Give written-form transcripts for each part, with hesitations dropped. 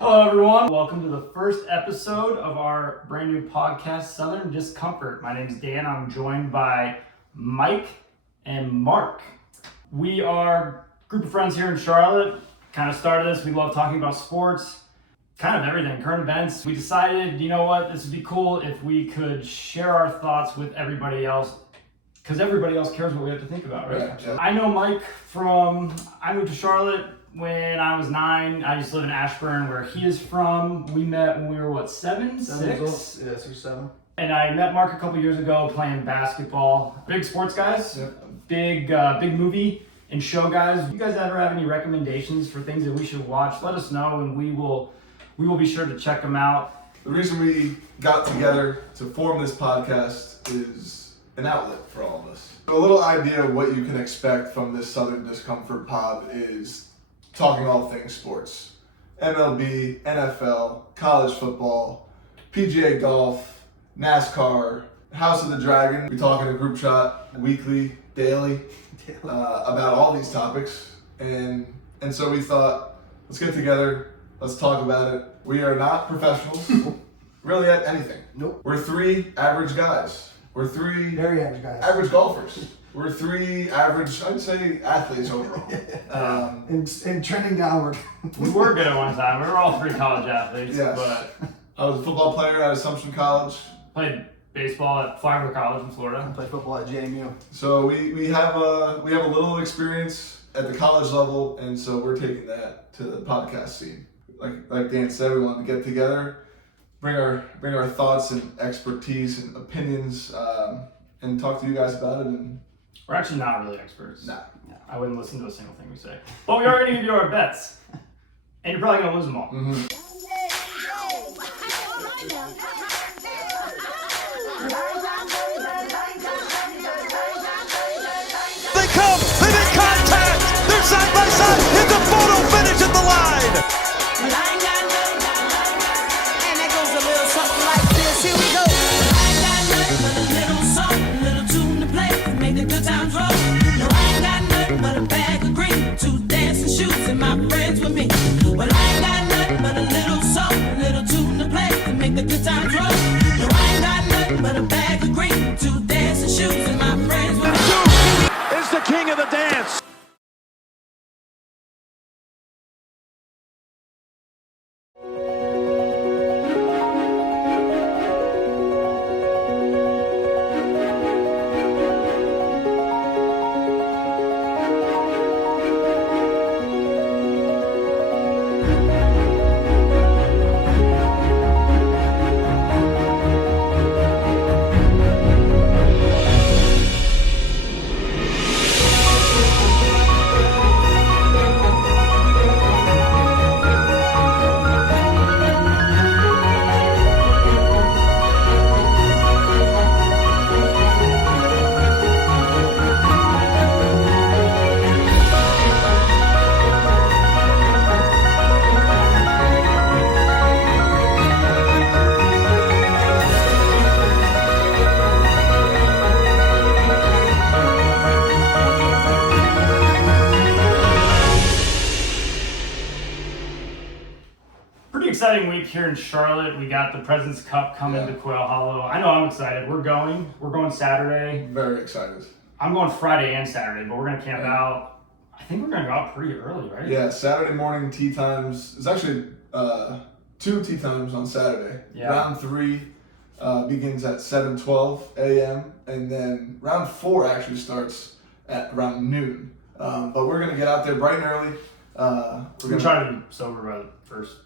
Hello everyone, welcome to the first episode of our brand new podcast, Southern Discomfort. My name is Dan, I'm joined by Mike and Mark. We are a group of friends here in Charlotte, kind of started this, we love talking about sports, kind of everything, current events. We decided, you know what, this would be cool if we could share our thoughts with everybody else, because everybody else cares what we have to think about, right? Yeah. I know Mike I moved to Charlotte when I was 9. I used to live in Ashburn, where he is from. We met when we were, seven? 6? Yeah, 6 or 7. And I met Mark a couple years ago playing basketball. Big sports guys, big movie and show guys. You guys ever have any recommendations for things that we should watch? Let us know, and we will be sure to check them out. The reason we got together to form this podcast is an outlet for all of us. A little idea of what you can expect from this Southern Discomfort pod is talking all things sports. MLB, NFL, college football, PGA golf, NASCAR, House of the Dragon. We talk in a group chat weekly, daily, about all these topics. And so we thought, let's get together, let's talk about it. We are not professionals, really at anything. Nope. We're 3 average guys. We're 3 very average guys. Average golfers. We're 3 average, I'd say, athletes overall. And trending downward. We were good at one time. We were all 3 college athletes, Yes. but I was a football player at Assumption College. played baseball at Flagler College in I Florida. play football at JMU. So we have a little experience at the college level, and so we're taking that to the podcast scene. Like Dan said, we wanted to get together, bring our thoughts and expertise and opinions, and talk to you guys about it. And We're actually not really experts. Nah. I wouldn't listen to a single thing we say. But we are going to give you our bets. And you're probably going to lose them all. Mm-hmm. They come, they make contact, they're side by side, hit the photo finish at the line. And that goes a little something like this. Here we go. I ain't got nothing but a little song, a little tune to play, make the good times roll. No, I ain't got nothing but a bag of green, 2 dancing shoes, and my friends with me. Well, I ain't got nothing but a little song, a little tune to play, make the good times roll. No, I ain't got nothing but a bag of green, 2 dancing shoes, and my friends with me. Is the king of the dance. Exciting week here in Charlotte. We got the President's Cup coming to Quail Hollow. I know I'm excited. We're going Saturday. Very excited. I'm going Friday and Saturday, but we're going to camp out. I think we're going to go out pretty early, right? Yeah, Saturday morning tee times. It's actually 2 tee times on Saturday. Yeah. Round 3 begins at 7:12 a.m. and then round 4 actually starts at around noon. But we're gonna get out there bright and early. We're going to try to be sober by the first.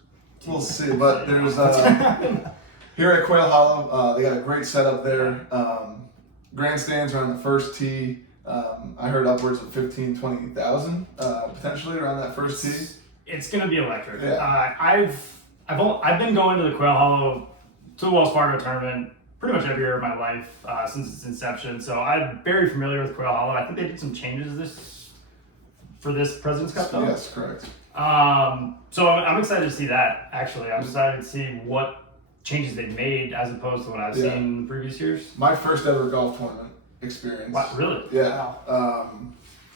We'll see, but there's here at Quail Hollow, they got a great setup there. Grandstands are on the first tee. I heard upwards of 20,000 potentially around that first tee. It's going to be electric. Yeah. I've been going to the Quail Hollow to the Wells Fargo tournament pretty much every year of my life since its inception. So I'm very familiar with Quail Hollow. I think they did some changes for this President's Cup though. Yes, correct. So I'm excited to see that, actually. I'm excited to see what changes they've made as opposed to what I've seen in previous years. My first ever golf tournament experience. Wow, really? Yeah.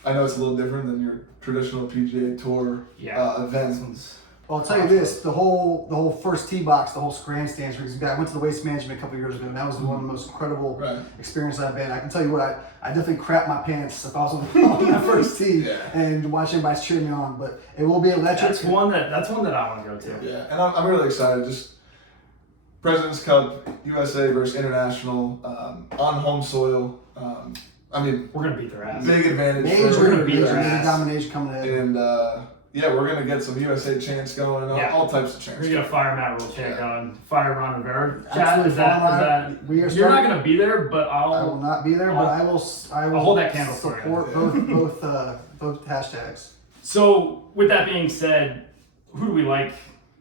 I know it's a little different than your traditional PGA Tour event, Well, I'll tell you this: the whole first tee box, the whole grandstands. I went to the Waste Management a couple years ago, and that was one of the most incredible experiences I've been. I can tell you what, I definitely crap my pants if I was on that first tee and watch everybody cheer me on. But it will be electric. That's one that I want to go to. Yeah, and I'm really excited. Just President's Cup, USA versus International, on home soil. I mean, we're gonna beat their ass. Big advantage. Major domination coming ahead. And yeah, we're gonna get some USA chants going. All types of chants. We're gonna fire Matt Rule chant going. Fire Ron Rivera. Absolutely. Is that you're not gonna be there, but I will not be there, but I will hold that candle for support both hashtags. So with that being said, who do we like?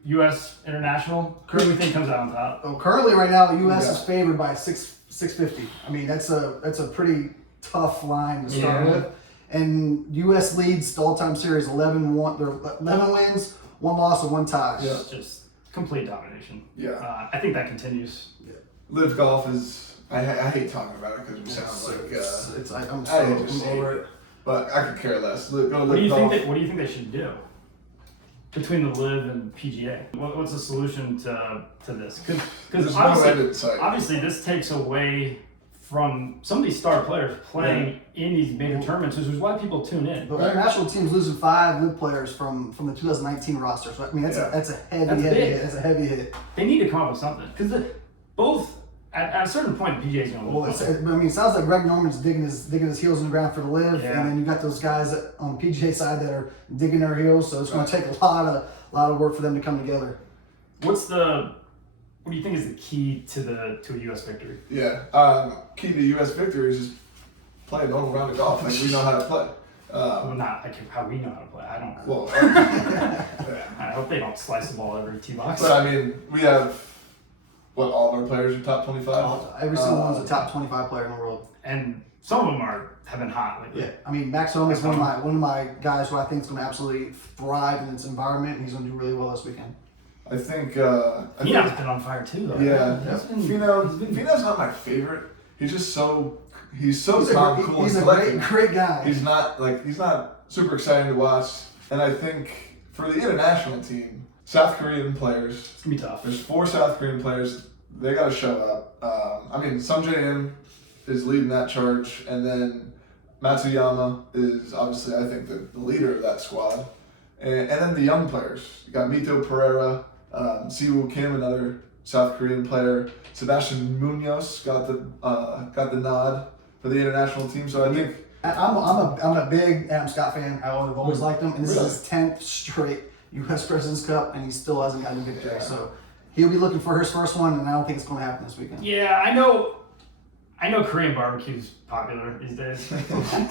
U.S. International. Who do we think comes out on top? Well, currently, right now, the U.S. is favored by 650. I mean, that's a pretty tough line to start with. And U.S. leads the all-time series 11-1. They're 11 wins, 1 loss, and 1 tie. Yeah. It's just complete domination. Yeah. I think that continues. Yeah. Live golf is. I hate talking about it because we sound like. I'm over it. But I could care less. What do you think they should do between the Live and PGA? What's the solution to this? Because obviously this takes away from some of these star players playing in these major tournaments, which is why people tune in. The international team's losing 5 Live players from the 2019 roster. So I mean, that's a heavy hit. That's a heavy hit. They need to come up with something because both at a certain point the PGA is going to lose. Well, it sounds like Greg Norman's digging his heels in the ground for the Live, and then you got those guys on the PGA side that are digging their heels. So it's going to take a lot of work for them to come together. What do you think is the key to a U.S. victory? Yeah, key to U.S. victory is just play a normal round of golf like we know how to play. Well, not like how we know how to play. I don't. Well, I hope they don't slice the ball every tee box. But I mean, we have all of our players are top 25. Every single one's a top 25 player in the world, and some of them have been hot lately. Yeah, I mean, Max Homa is one of my guys who I think is going to absolutely thrive in its environment, and he's going to do really well this weekend. I think Finau's been on fire too, though. Yeah, Finau's not my favorite. He's just he's calm, cool, he's and a great guy. He's not super exciting to watch. And I think for the international team, South Korean players, it's gonna be tough. There's 4 South Korean players. They got to show up. I mean, Sung Jae-im is leading that charge, and then Matsuyama is obviously, I think, the leader of that squad. And then the young players. You got Mito Pereira, Siwoo Kim, another South Korean player. Sebastian Munoz got the nod for the international team. So I think I'm a big Adam Scott fan. I've always liked him, and this is his 10th straight U.S. President's Cup, and he still hasn't gotten a victory. Yeah. So he'll be looking for his first one, and I don't think it's going to happen this weekend. Yeah, I know Korean barbecue's popular these days,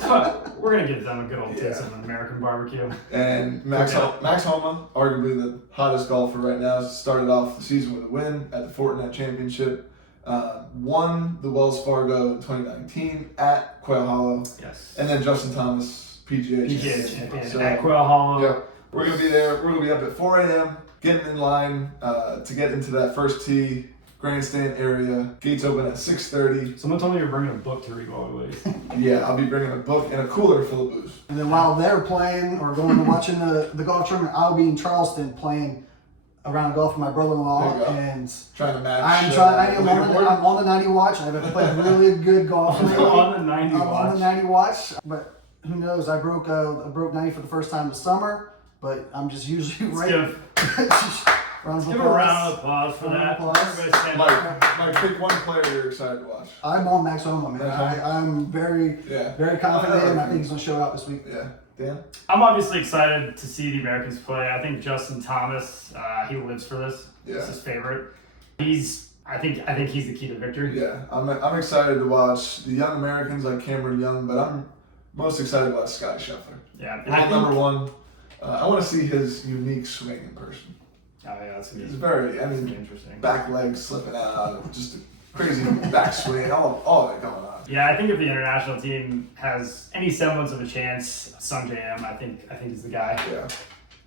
but we're gonna give them a good old taste of an American barbecue. And Max Homa, arguably the hottest golfer right now, started off the season with a win at the Fortinet Championship. Won the Wells Fargo in 2019 at Quail Hollow. Yes. And then Justin Thomas, PGA champion at Quail Hollow. Yeah, we're gonna be there. We're gonna be up at 4 a.m. getting in line to get into that first tee. Grandstand area. Gates open at 6:30. Someone told me you're bringing a book to read while we wait. Yeah, I'll be bringing a book and a cooler full of booze. And then while they're playing or going and watching the golf tournament, I'll be in Charleston playing around golf with my brother-in-law and trying to match. I'm on the 90 watch. I've played really good golf. I'm on the 90 watch, but who knows? I broke 90 for the first time this summer, but I'm just usually right. Give a round of applause for that. Mike, pick one player you're excited to watch. I'm on Max Homa, man. I'm very confident in him. I think he's going to show out this week. Yeah. Dan? I'm obviously excited to see the Americans play. I think Justin Thomas, he lives for this. Yeah. It's his favorite. I think he's the key to victory. Yeah. I'm excited to watch the young Americans like Cameron Young, but I'm most excited about Scotty Scheffler. Yeah. Number one. I want to see his unique swing in person. Oh yeah, that's it's very. Interesting. Back legs slipping out, just a crazy backswing, all of it going on. Yeah, I think if the international team has any semblance of a chance, Sung Jae-im, I think he's the guy. Yeah.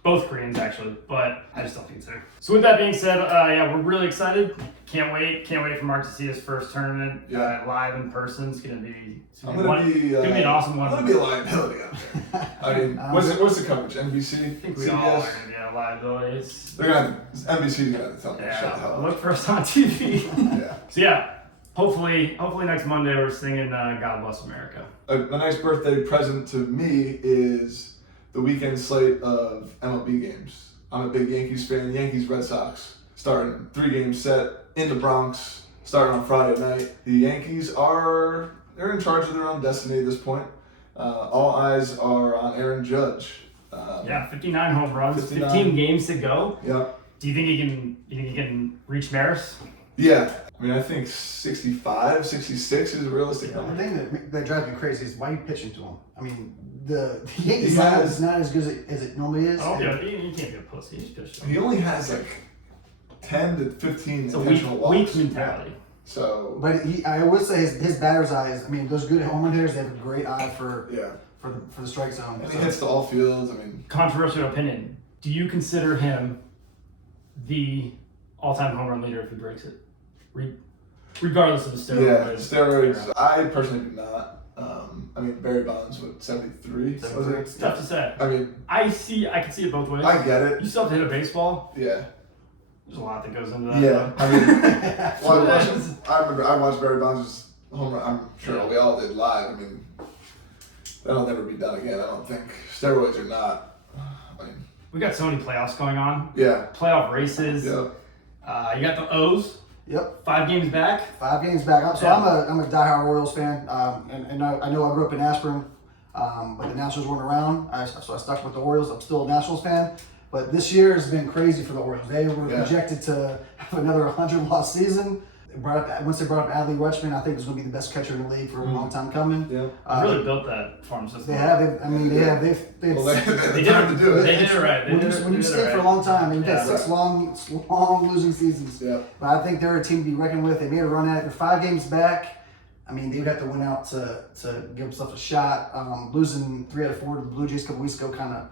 Both Koreans, actually, but I just don't think it's there. So with that being said, yeah, we're really excited. Can't wait for Mark to see his first tournament live in person. It's gonna be an awesome one. I'm gonna be a liability out there. I mean, what's the coverage? NBC? I think we all are gonna be a liability. NBC's gonna have to tell me to shut the hell up. Look for us on TV. Yeah. So yeah, hopefully next Monday we're singing "God Bless America." A nice birthday present to me is the weekend slate of MLB games. I'm a big Yankees fan. Yankees Red Sox starting 3-game set in the Bronx, starting on Friday night. The Yankees they're in charge of their own destiny at this point. All eyes are on Aaron Judge. 59 home runs, 15 games to go. Yeah. Do you think he can reach Maris? Yeah. I mean, I think 65, 66 is a realistic number. The thing that drives me crazy is why are you pitching to him? I mean, the Yankees lineup is not as good as it normally is. Oh, yeah, you can't be a pussy. He's pitched. He only has like 10 to 15 it's intentional walks. Weak mentality. So, but I would say his batter's eyes. I mean, those good home run hitters, they have a great eye for the strike zone. And he hits to all fields. I mean, controversial opinion. Do you consider him the all-time home run leader if he breaks it, regardless of the steroids? Yeah, steroids. I personally do not. I mean, Barry Bonds, 73? It's tough to say. I mean, I can see it both ways. I get it. You still have to hit a baseball. Yeah. There's a lot that goes into that. Yeah. I mean, I remember I watched Barry Bonds' home run. I'm sure we all did live. I mean, that'll never be done again, I don't think. Steroids or not. I mean, we got so many playoffs going on. Yeah. Playoff races. Yeah. You got the O's. Yep. 5 games back. 5 games back. So I'm a diehard Orioles fan, and I know I grew up in Aspirin, but the Nationals weren't around, so I stuck with the Orioles. I'm still a Nationals fan, but this year has been crazy for the Orioles. They were projected to have another 100-loss season. Once they brought up Adley Rutschman, I think he's going to be the best catcher in the league for a long time coming. Yeah. They really built that farm system. They have. They did it right. When you stay for a long time, they've had 6 long losing seasons. Yeah. But I think they're a team to be reckoned with. They made a run at it. They're 5 games back. I mean, they'd have to win out to give themselves a shot. Losing 3 out of 4 to the Blue Jays a couple weeks ago kind of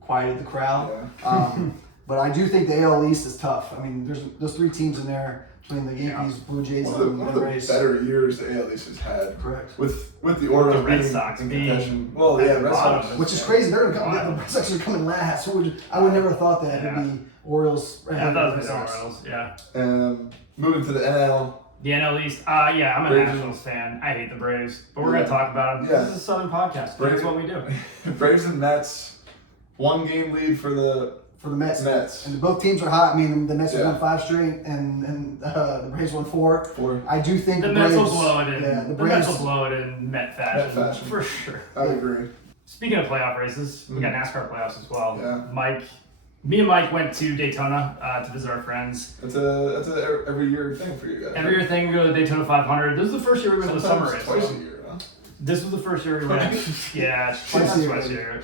quieted the crowd. Yeah. But I do think the AL East is tough. I mean, there's those 3 teams in there between the Yankees, Blue Jays, and one of the Rays. better years the AL East has had. Correct. With the Orioles Red Sox in being contention. Well, yeah, Red Sox. Which is crazy. The Red Sox are coming last. I would never have thought that it would be Orioles. Yeah, I thought it was Orioles. Yeah. Moving to the NL. The NL East. Yeah, I'm a Braves. Nationals fan. I hate the Braves, but we're gonna talk about them. Yeah. This is a Southern podcast. That's what we do. Braves and Mets. 1-game lead for the Mets. And both teams are hot. I mean, the Mets have won 5 straight, and the Braves won 4. I do think the Braves Mets will blow it in. the Mets will blow it in Met fashion. For sure. I agree. Speaking of playoff races, we got NASCAR playoffs as well. Yeah. Me and Mike went to Daytona to visit our friends. That's a every year thing for you guys. Every year thing, we go to Daytona 500. This is the first year we went to the summer race. Twice a year, huh? This was the first year we went. Yeah, twice a year.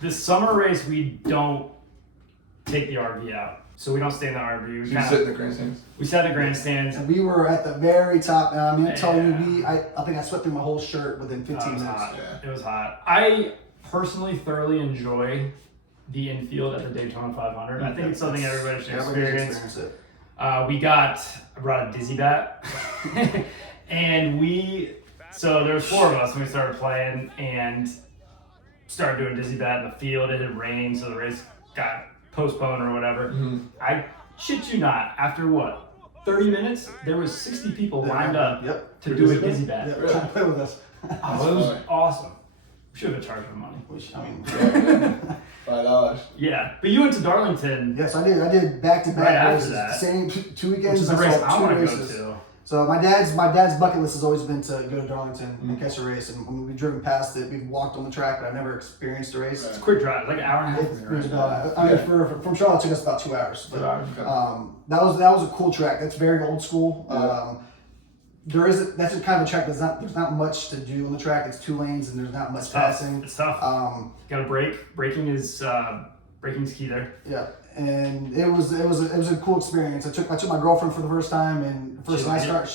This summer race, we don't take the RV out. So we don't stay in the RV. We sit in the grandstands? We sat in the grandstands. And we were at the very top. I mean, I'm telling you, I think I swept through my whole shirt within 15 minutes. It was hot. I personally thoroughly enjoy the infield at the Daytona 500. I think it's something everybody should experience. I brought a dizzy bat. And so there was 4 of us when we started playing and started doing dizzy bat in the field. It had rained, so the race got postponed or whatever. Mm-hmm. I shit you not, after 30 minutes, there was 60 people lined up to do a dizzy bat. Yeah, trying to play with us. Oh, it was awesome. We should have been charging money. $5. Yeah, but you went to Darlington. Yes, I did. I did back-to-back Right after races. that. The same 2 weekends. Which is a race I want to go to. So my dad's bucket list has always been to go to Darlington and catch a race. And when we've driven past it, we've walked on the track, but I've never experienced a race. It's a quick drive, like an hour and a half. It was about, from Charlotte, it took us about 2 hours. But, that was a cool track. That's very old school. That's kind of a track there's not much to do on the track. It's 2 lanes and there's not much passing. It's tough. Got to brake. Breaking's key there. Yeah. And it was a cool experience. I took my girlfriend for the first time, and the first Nascar,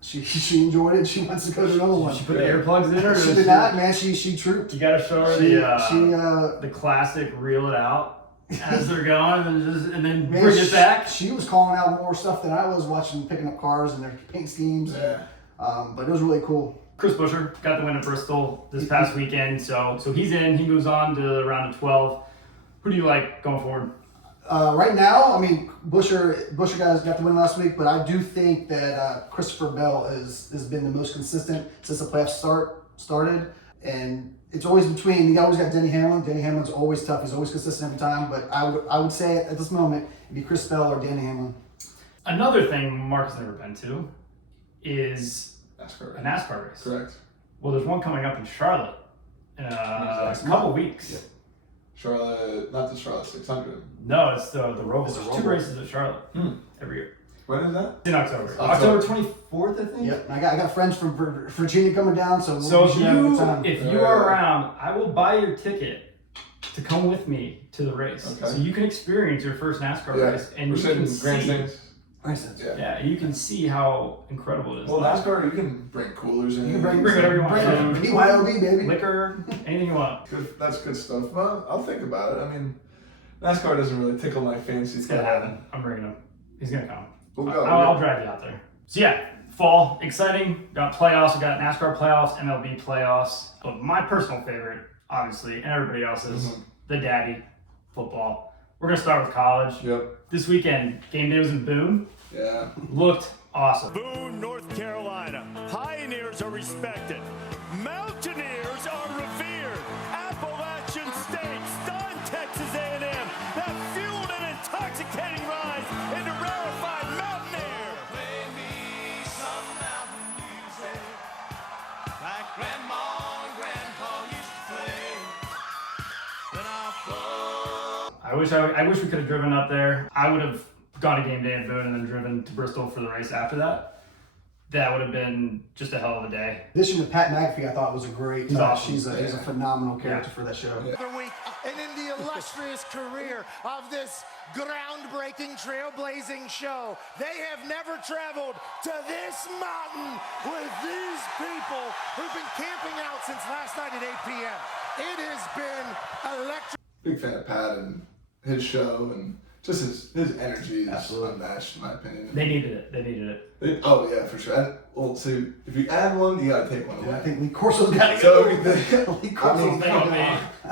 she enjoyed it. She wants to go to another one. She put the earplugs in her. She did not, man. She trooped. You gotta show her the classic reel it out. as they're going, and then Man, bring it back. She was calling out more stuff than I was watching, picking up cars and their paint schemes. Yeah. But it was really cool. Chris Buescher got the win at Bristol this past weekend, so he's in. He moves on to the round of 12. Who do you like going forward? Right now, I mean, Buescher guys got the win last week, but I do think that Christopher Bell has been the most consistent since the playoffs started. And it's always between, you always got Denny Hamlin. Denny Hamlin's always tough. He's always consistent every time. But I would say at this moment, it'd be Chris Bell or Denny Hamlin. Another thing Mark has never been to is NASCAR. a NASCAR race. Correct. Well, there's one coming up in Charlotte in a couple weeks. Yeah. Charlotte, not the Charlotte 600. No, it's the Roval. It's the There's 2 Roval. races at Charlotte every year. When is that? It's in October. October. October 24th, I think. Yep. I got friends from Virginia coming down, so So we should have a good time. if you are around, I will buy your ticket to come with me to the race, Okay. so you can experience your first NASCAR Yeah. race, and We're you sitting can in see. grandstands. Yeah. Yeah, you can see how incredible it is. Well, NASCAR, you can bring coolers in. You can bring whatever you want. Bring BYOB, baby. Liquor, anything you want. Good, that's good stuff. Well, I'll think about it. I mean, NASCAR doesn't really tickle my fancy. It's gonna happen. I'm bringing him. He's gonna come. We'll go. I'll drive you out there. So yeah, fall, exciting. Got playoffs. We got NASCAR playoffs, MLB playoffs. But my personal favorite, obviously, and everybody else's, the daddy football. We're gonna start with college. Yep. This weekend, game day was in Boone. Yeah. Looked awesome. Boone, North Carolina. Pioneers are respected. Mountaineers are revered. Appalachian State, stunned Texas A&M. That fueled an intoxicating rise into rarefied Mountaineer. Play me some mountain music like Grandma and Grandpa used to play. Then I'll flow. I wish we could have driven up there. I would have gone to game day in Boone and then driven to Bristol for the race after that. That would have been just a hell of a day. Addition to Pat McAfee, I thought was a great. He's awesome. He's a phenomenal character for that show. Yeah. Another week, and in the illustrious career of this groundbreaking, trailblazing show, they have never traveled to this mountain with these people who've been camping out since last night at 8 p.m. It has been electric. Big fan of Pat and his show and just his energy is Absolutely. unmatched in my opinion. They needed it. Oh yeah, for sure. And, well, so if you add one, you gotta take one away. I think Lee Corso's got to So go. Lee I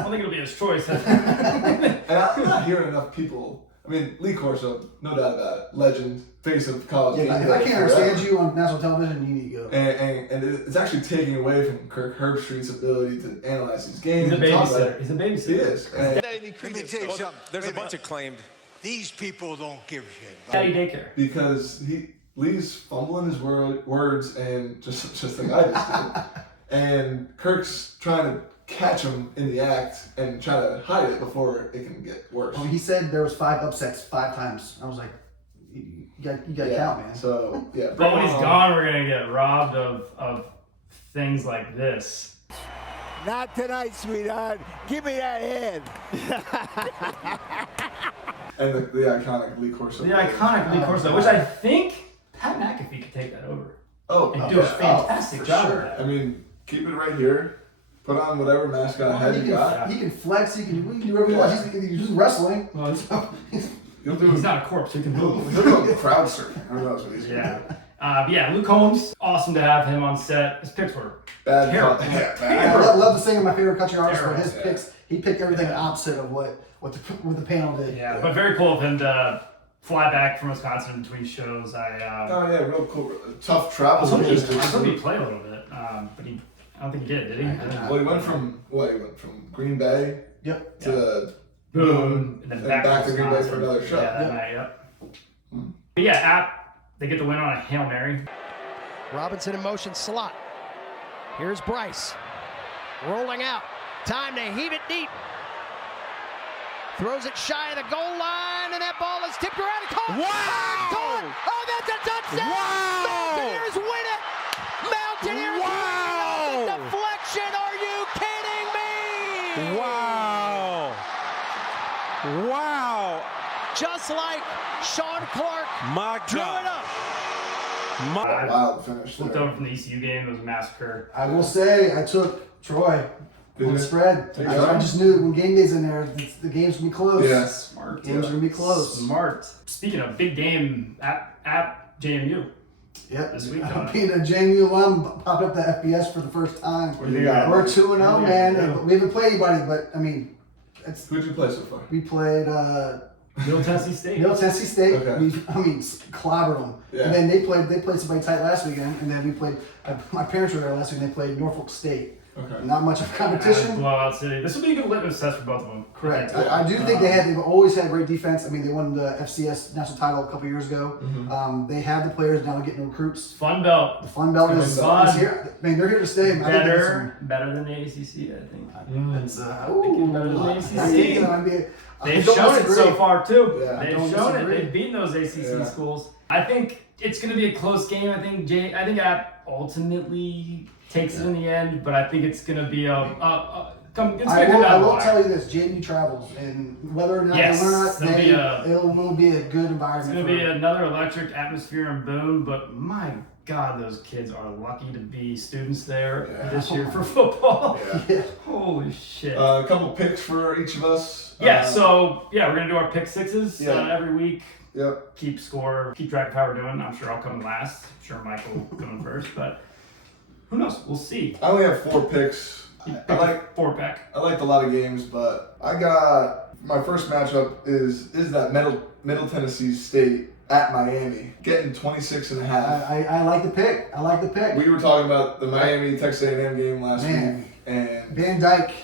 don't think it'll be his choice. and I'm not hearing enough people. I mean, Lee Corso, no doubt about it, legend, face of college. Yeah, game if I day can't forever. understand you on national television, you need to go. And it's actually taking away from Kirk Herbstreit's ability to analyze these games. He's a and talk about babysitter. it. He's a babysitter. He is. And Let me tell you something. There's a Wait bunch minute. of claimed. These people don't give a shit. Daddy daycare. because Lee's fumbling his words and just like I just did. And Kirk's trying to catch him in the act and try to hide it before it can get worse. He said there was 5 upsets 5 times. I was like, you got to count, man. So yeah. But when he's gone, we're gonna get robbed of things like this. Not tonight, sweetheart. Give me that head. And the iconic Lee Corso. The iconic Lee Corso, which I think Pat McAfee could take that over and do a fantastic for job sure. of that. I mean, keep it right here. Put on whatever mascot hat you got. He can flex. He can do whatever he wants. He's just wrestling. Well, You'll do he's not a corpse, he can move. He'll do crowd surfing. Who knows what he's doing. Yeah. But yeah, Luke Holmes, awesome to have him on set. His picks were Bad. terrible. Yeah, I bad. love the singer, my favorite country artist, but his Terrible. picks, he picked everything opposite of what the panel did. Yeah, but very cool of him to fly back from Wisconsin between shows. Oh yeah, real cool. Tough travel. I was hoping logistics. he played a little bit, but I don't think he did he? Well, he went from Green Bay Yep. to Boone, and then back to Green Bay Wisconsin. for another show. Yeah, that night, yep. But yeah, they get the win on a Hail Mary. Robinson in motion slot. Here's Bryce. Rolling out. Time to heave it deep. Throws it shy of the goal line, and that ball is tipped around and caught. Wow! Caught. Oh, that's a touchdown! Wow! Mountaineers win it! Mountaineers win it! Deflection, are you kidding me? Wow! Wow! Just like Sean Clark My drew it God! up. Wild finish Flipped there. over from the ECU game. It was a massacre. I will say, I took Troy. On the spread. I just knew when game day's in there, the game's gonna be close. Yeah. Smart. Games are gonna be close. Smart. Speaking of big game at JMU. Yep. This week, Being a JMU alum, popped up the FBS for the first time. What do you got? We're 2-0, man. Yeah. We haven't played anybody, but I mean, Who'd you play so far? we played Middle Tennessee State. Middle Tennessee State. Okay. We clobbered them. Yeah. And then they played somebody tight last weekend, and then we played. My parents were there last week, and they played Norfolk State. Okay. Not much of competition. Blowout city. This will be a good litmus test for both of them. Correct. I do think they've always had great defense. I mean, they won the FCS national title a couple years ago. Mm-hmm. They have the players now. They're getting recruits. Fun belt. The Fun Belt is here. I mean, they're here to stay. Better than the ACC, I think. It's Thinking better than the ACC. I think that might be. They've shown it so far too. Yeah. They've shown it. They've beaten those ACC schools. I think it's going to be a close game. I think App ultimately takes it in the end, but I think it's going to be I will tell you this: JMU travels, and whether or not Yes, they win or not, it'll it will be a good environment. It's going to be another electric atmosphere in Boone, but my God, those kids are lucky to be students there this year for football. Yeah. Holy shit. A couple picks for each of us. We're going to do our pick sixes every week. Yep. Keep track of how we're doing. I'm sure I'll come in last. I'm sure Mike will come in first, but who knows? We'll see. I only have 4 picks. I like 4-pack. I liked a lot of games, but I got my first matchup is that Middle Tennessee State at Miami, getting 26.5. I like the pick. I like the pick. We were talking about the Miami Texas A&M game last week, and Van Dyke.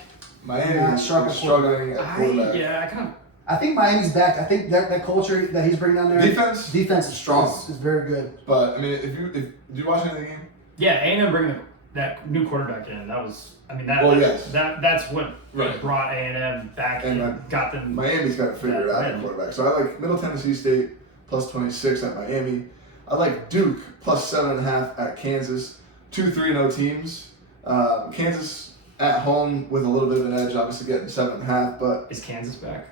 Miami is struggling at quarterback. I think Miami's back. I think that culture that he's bringing down there. Defense is strong. Is very good. But I mean, did you watch any of the game? Yeah, A&M bringing that new quarterback in. That was, that's what brought A&M back and got them. Miami's got to figure it out at quarterback. So I like Middle Tennessee State plus 26 at Miami. I like Duke plus 7.5 at Kansas. 2 3-0 teams. Kansas at home with a little bit of an edge, obviously getting 7.5. But is Kansas back?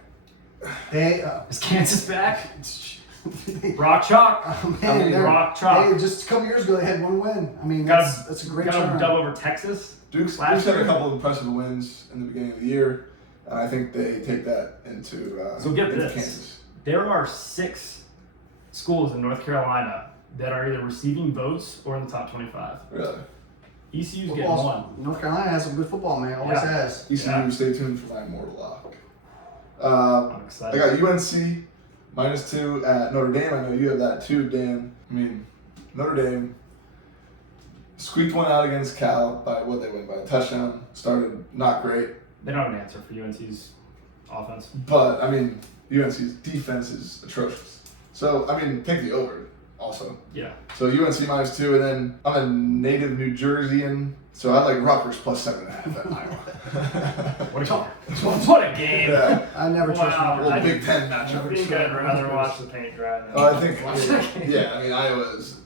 Is Kansas back? Rock chalk. Rock chalk. Just a couple years ago, they had 1 win. I mean, that's a great turn. Got a dub over Texas. Duke's had a couple of impressive wins in the beginning of the year. And I think they take that into Kansas. There are 6 schools in North Carolina that are either receiving votes or in the top 25. Really? ECU's getting 1. North Carolina has some good football, man. Always has. ECU, stay tuned for my immortal lock. I'm excited. I got UNC -2 at Notre Dame. I know you have that too, Dan. I mean, Notre Dame squeaked one out against Cal by they win by a touchdown. Started not great. They don't have an answer for UNC's offense. But I mean, UNC's defense is atrocious. So I mean, take the over also. Yeah. So UNC -2, and then I'm a native New Jerseyan, so I like Rutgers plus 7.5 at Iowa. What a game! Yeah. I never trust Well, Big Ten matchup. I think I'd rather watch the paint dry. I mean, Iowa is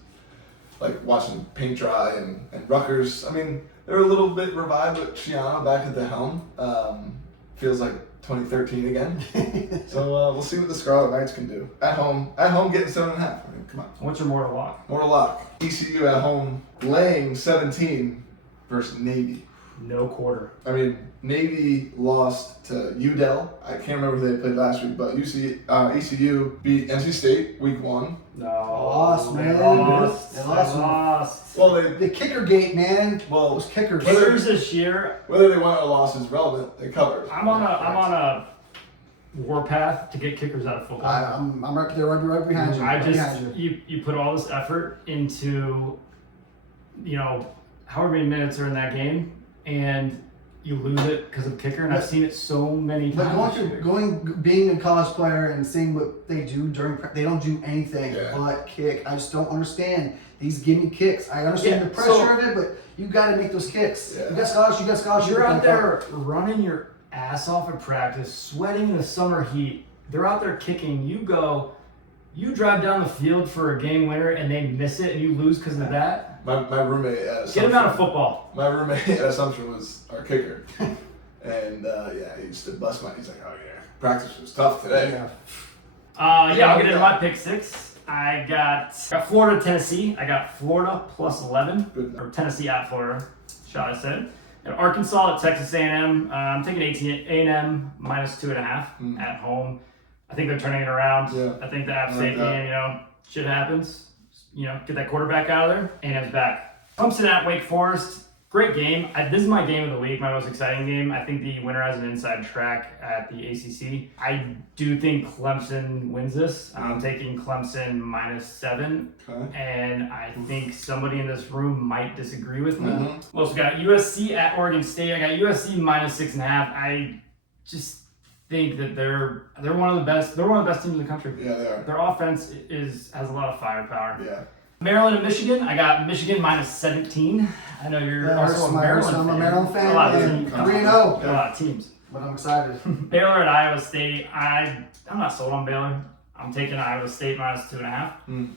like watching paint dry, and Rutgers. I mean, they're a little bit revived with Shiano back at the helm. Feels like 2013 again. So we'll see what the Scarlet Knights can do at home. At home, getting 7.5. I mean, come on. What's your mortal lock? Mortal lock. ECU at home, laying 17 versus Navy. No quarter. I mean, Navy lost to UDEL. I can't remember who they played last week, but ECU beat NC State week 1. No. Lost, man. They lost. Well, the kicker gate, man. Well, those kickers. Kickers this year. Whether they won or lost is relevant. They covered. I'm on a warpath to get kickers out of football. I'm right there, right behind you. You put all this effort into, however many minutes are in that game, and you lose it because of kicker, and I've seen it so many times. But being a college player and seeing what they do they don't do anything but kick. I just don't understand these gimme kicks. I understand the pressure of it, but you got to make those kicks. Yeah. You got scholarship. You're out there running your ass off at practice, sweating in the summer heat. They're out there kicking. You drive down the field for a game winner, and they miss it, and you lose because of that. My roommate at Assumption. Get him out of football. My roommate at Assumption was our kicker. And he used to bust my. He's like, oh yeah, practice was tough today. I'll get into my pick 6. I got Florida, Tennessee. I got Florida plus 11, or Tennessee at Florida, shall I say. Got Arkansas at Texas A&M. I'm taking A&M minus 2.5 at home. I think they're turning it around. Yeah. I think the App State game, shit happens. Get that quarterback out of there. A&M's back. Clemson at Wake Forest. Great game. This is my game of the week, my most exciting game. I think the winner has an inside track at the ACC. I do think Clemson wins this. I'm taking Clemson minus 7. Okay. And I think somebody in this room might disagree with me. We also got USC at Oregon State. I got USC minus 6.5. I just think that they're one of the best. They're one of the best teams in the country. Yeah, they are. Their offense has a lot of firepower. Yeah. Maryland and Michigan. I got Michigan minus 17. I know you're also a Maryland fan. I'm a Maryland fan. A lot of teams. 3-0. A lot of teams. But I'm excited. Baylor at Iowa State. I'm not sold on Baylor. I'm taking Iowa State minus 2.5. And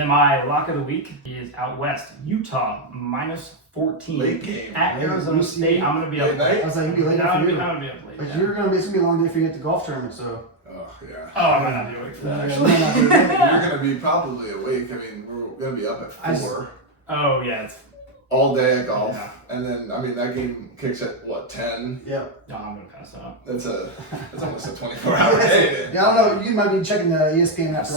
then my lock of the week is out west. Utah minus 14. Late game. At Arizona State. I'm going to be up late. I was like, you'd be late I'm for you. going to be up late. But yeah. it's going to be a long day for you at the golf tournament, so. Oh, yeah. Oh, I might not be awake for that. You're going to be probably awake. I mean, we're going to be up at 4. Oh, yeah. It's All day at golf. Yeah. And then, I mean, that game kicks at, 10? Yep. No, I'm going to pass out. That's almost a 24-hour day. Yeah, I don't know. You might be checking the ESPN after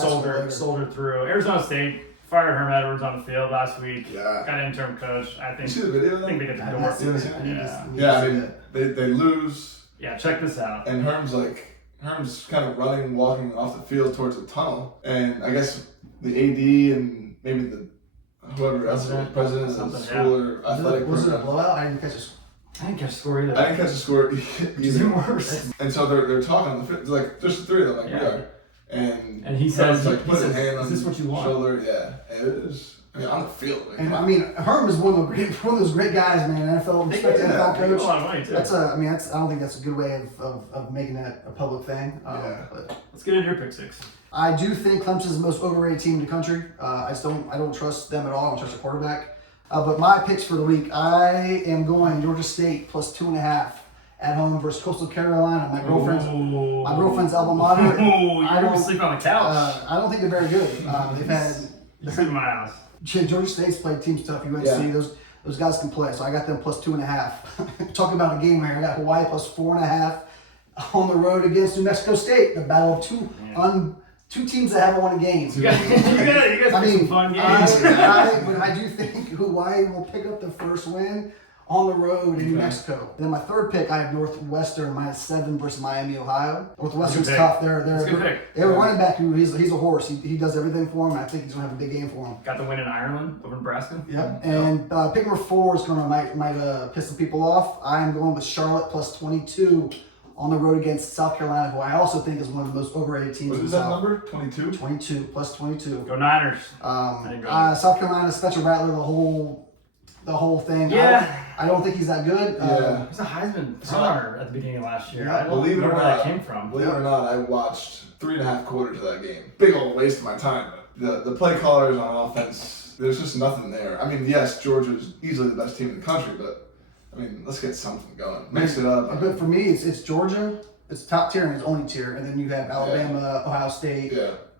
Soldier through. Arizona State fired Herm Edwards on the field last week. Yeah. Got an interim coach. I think. You see the video? I think they get the I've door. not seen it. Yeah, I mean, they lose, Yeah, check this out. and Herm's kind of walking off the field towards the tunnel, and I guess the AD and maybe whoever else, the president of the school or athletic Was it a program. blowout? I didn't catch it. I didn't catch the score either. I didn't catch the score It's either. worse. And so they're talking on the field, like just the 3 of them, like we Yeah. are. And he says, Herm's like, put his hand on "Is this what you want?" shoulder. Yeah, and it is. I mean, on the field. And I mean, Herm is one of those great guys, man. NFL, respected NFL They get a coach. lot of money too. I don't think that's a good way of making that a public thing. Yeah. But Let's get into your pick 6. I do think Clemson's the most overrated team in the country. I don't trust them at all. I don't trust their quarterback. But my picks for the week, I am going Georgia State plus 2.5 at home versus Coastal Carolina. My girlfriend's alma mater. I don't sleep on the couch. I don't think they're very good. They've had You sleep in my house. Georgia State's played teams tough. UNC, Yeah. those guys can play. So I got them plus 2.5. Talking about a game here, I got Hawaii plus 4.5 on the road against New Mexico State. The battle of two teams that haven't won a game. You guys pick some fun games. I do think Hawaii will pick up the first win on the road in New Mexico. Then my third pick, I have Northwestern minus 7 versus Miami, Ohio. Northwestern's tough. They're a good pick. They have a running back who he's a horse. He does everything for him. I think he's gonna have a big game for him. Got the win in Ireland over Nebraska. Yep. And pick number 4 is might piss some people off. I'm going with Charlotte plus 22 on the road against South Carolina, who I also think is one of the most overrated teams. What in is the that South. number? 22? 22 plus 22. Go Niners. South Carolina, Spencer Rattler, the whole thing. Yeah. I don't think he's that good. Yeah. He's a Heisman runner at the beginning of last year. Yeah, I don't believe it know or where not, that came from. Believe it or not, I watched 3.5 quarters of that game. Big old waste of my time. The play callers on offense, there's just nothing there. I mean, yes, Georgia's easily the best team in the country, but I mean, let's get something going. Mix it up. But for me, it's Georgia. It's top tier and it's only tier, and then you have Alabama, Ohio State,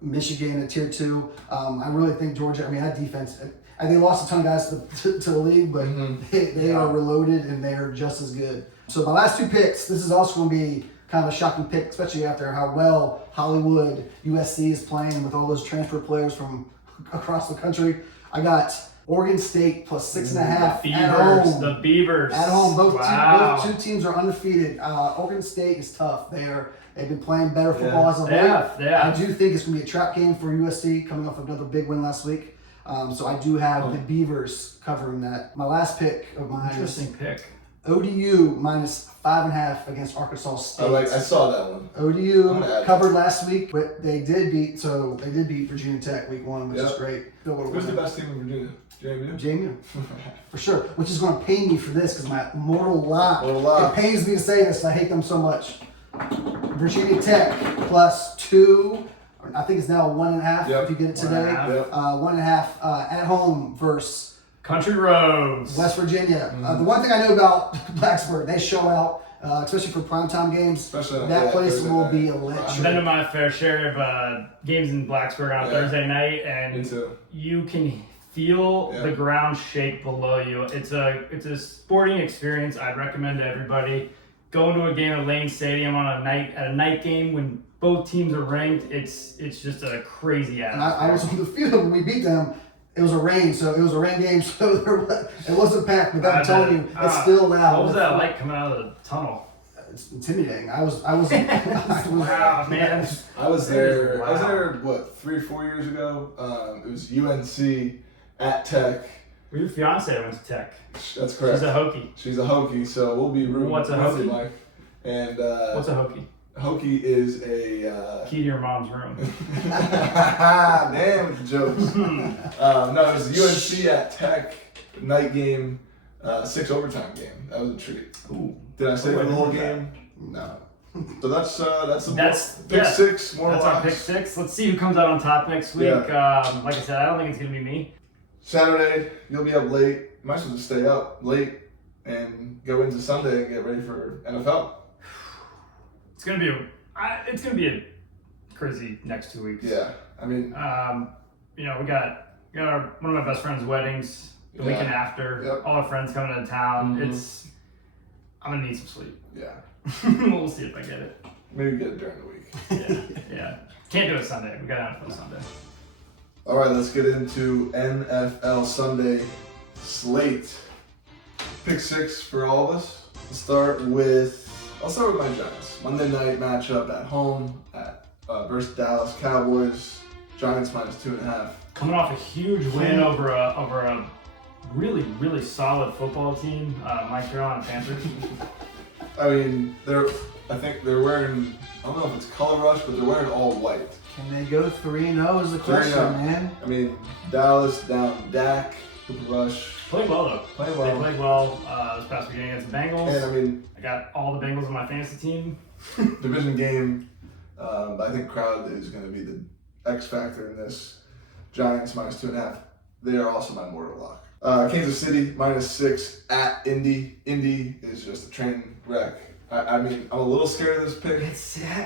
Michigan at tier 2. I really think Georgia. I mean, that defense. They lost a ton of guys to the league, but they are reloaded and they are just as good. So my last 2 picks. This is also going to be kind of a shocking pick, especially after how well Hollywood USC is playing with all those transfer players from across the country. I got Oregon State plus 6.5 at home. The Beavers. At home, both Wow. two teams are undefeated. Oregon State is tough. They've been playing better football as of They late. have. I do think it's going to be a trap game for USC coming off another big win last week. So I do have the Beavers covering that. My last pick of mine Interesting is pick. ODU minus 5.5 against Arkansas State. I saw that one. ODU covered last week, but they did beat Virginia Tech week 1, which is great. Who's the best team in Virginia? JMU. For sure. Which is going to pain me for this because my mortal lock. It pains me to say this. I hate them so much. Virginia Tech plus 2. I think it's now 1.5 if you get it today. 1.5 at home versus Country Roads. West Virginia. The one thing I know about Blacksburg, they show out, especially for primetime games. That place will be electric. I've been to my fair share of games in Blacksburg on a Thursday night, and Me too. you can feel the ground shake below you. It's a sporting experience. I'd recommend to everybody. Going to a game at Lane Stadium on a night game when both teams are ranked, it's just a crazy atmosphere. And I was on the field when we beat them. It was a rain game, so it wasn't packed. But I'm telling you, it's still loud. What was that like coming out of the tunnel? It's intimidating. I was Wow, man. I was there. I was there. What, 3 or 4 years ago? It was UNC at Tech. Well, your fiance went to Tech. That's correct. She's a Hokie. She's a Hokie, so we'll be rooting. What's a Hokie? Mike. And what's a Hokie? Hokie is a key to your mom's room. Damn with the jokes. No, it was UNC at Tech night game, 6 overtime game. That was a treat. Ooh. Did I stay for the whole game? No. So that's pick yeah, 6. More that's locks. our pick 6. Let's see who comes out on top next week. Yeah. Like I said, I don't think it's gonna be me. Saturday, you'll be up late. Might as well just stay up late and go into Sunday and get ready for NFL. It's gonna be a crazy next 2 weeks. Yeah, I mean, we got one of my best friend's weddings the weekend after. Yep. All our friends coming to town. Mm-hmm. I'm gonna need some sleep. Yeah. We'll see if I get it. Maybe get it during the week. Yeah. Can't do it Sunday. We got NFL Sunday. All right, let's get into NFL Sunday slate. Pick 6 for all of us. I'll start with my Giants. Monday night matchup at home versus Dallas Cowboys. Giants -2.5. Coming off a huge win over a really, really solid football team, my Carolina Panthers. I mean, I think they're wearing, I don't know if it's color rush, but they're wearing all white. Can they go 3-0 is the question, man. I mean, Dallas down Dak, Cooper Rush. Played well though. Played well. They played well this past weekend against the Bengals. And I mean, I got all the Bengals on my fantasy team. division game. I think crowd is going to be the X factor in this. Giants -2.5. They are also my mortal lock. Kansas City -6 at Indy. Indy is just a train wreck. I mean, I'm a little scared of this pick.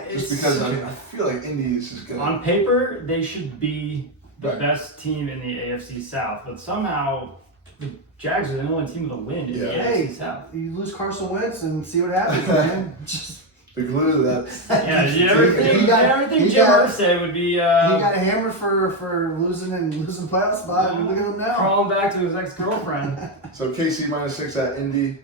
Just because I feel like Indy is just gonna. On paper, they should be the Right. best team in the AFC South, but somehow the Jags are the only team with a win in the Hey, AFC South. you lose Carson Wentz and see what happens, man. Just, The glue to that. Yeah, did you ever think Jim Irsay would be he got a hammer for losing playoff spot. Look at him now. crawling back to his ex-girlfriend. So KC -6 at Indy.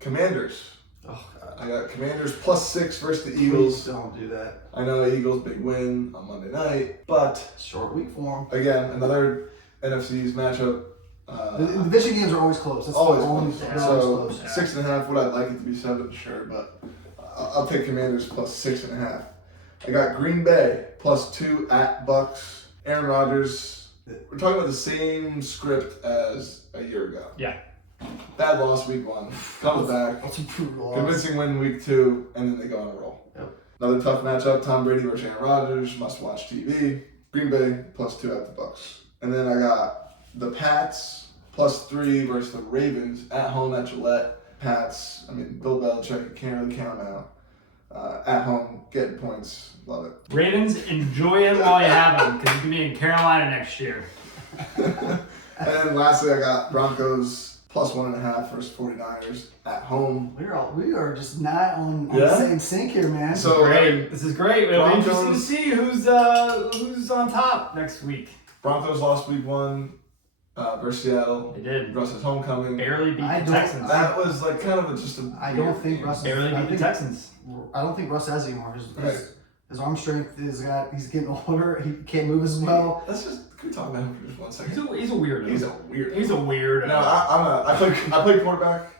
Commanders. Oh, God. I got Commanders +6 versus the Eagles. Please don't do that. I know Eagles big win on Monday night, but Short week for them. again another NFC's matchup. The division games are always close. That's Always the only close. they're So always close. 6.5. Would I like it to be 7? Sure, but I'll take Commanders +6.5. I got Green Bay +2 at Bucks. Aaron Rodgers. We're talking about the same script as a year ago. Yeah. Bad loss week 1. Comes back. That's a brutal loss. Convincing win week 2, and then they go on a roll. Yep. Another tough matchup: Tom Brady versus Aaron Rodgers. Must watch TV. Green Bay +2 at the Bucks. And then I got the Pats +3 versus the Ravens at home at Gillette. Pats. I mean, Bill Belichick, you can't really count him out. At home, getting points. Love it. Ravens, enjoy it while you have them, because you can be in Carolina next year. And then lastly, I got Broncos +1.5 versus 49ers at home. We are just not on Yeah? the same sync here, man. So Great. This is great. It'll be interesting to Broncos- see who's on top next week. Broncos lost week 1 versus Seattle. They did. Russ's homecoming. Barely beat I the don't- Texans. That was like kind of just a. I don't weird think game. Russ. Barely beat the Texans. I don't think Russ has anymore. Right. His arm strength he's getting older. He can't move as well. Let's just can we talk about him for just 1 second? He's a weirdo. He's a weird. He's a weirdo. No, I play quarterback.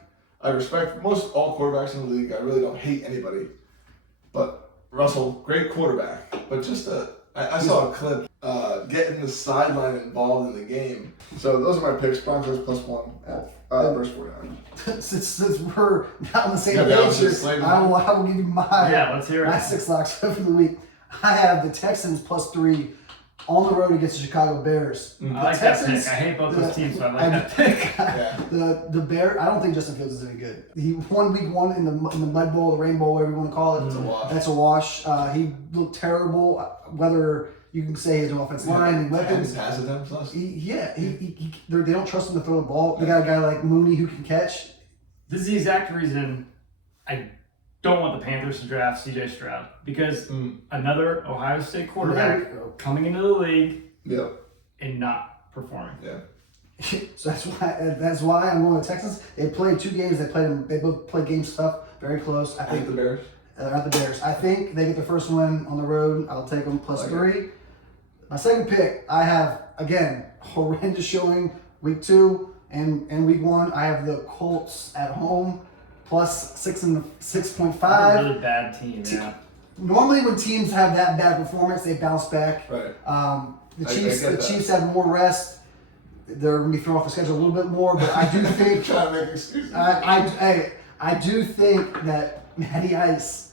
I respect most all quarterbacks in the league. I really don't hate anybody. But Russell, great quarterback. But just I saw a clip getting the sideline involved in the game. So those are my picks. Broncos +1 at versus 49. Since we're not on the same Yeah, page that was here, just like- I will give you Yeah, let's hear it. my 6 locks for the week. I have the Texans +3 on the road against the Chicago Bears. I like that pick. I hate both those teams, so I like that pick. Yeah. The Bear. I don't think Justin Fields is any good. He won week 1 in the Mud Bowl, the Rain Bowl, whatever you want to call it. It's a wash. That's a wash. He looked terrible. Whether You can say he has no offensive line and weapons. Pass attempts less. They don't trust him to throw the ball. They got a guy like Mooney who can catch. This is the exact reason I don't want the Panthers to draft C.J. Stroud, because another Ohio State quarterback coming into the league and not performing. Yeah. So that's why I'm going to Texans. They played 2 games. They both played games tough, very close. I think the Bears. At the Bears. I think they get the first one on the road. I'll take them +3. My second pick, I have, again, horrendous showing week 2 and week 1. I have the Colts at home +6.5. A really bad team, yeah. Normally when teams have that bad performance, they bounce back. Right. The Chiefs have more rest. They're going to be thrown off the schedule a little bit more, but I do think trying to make excuses. I do think that Matty Ice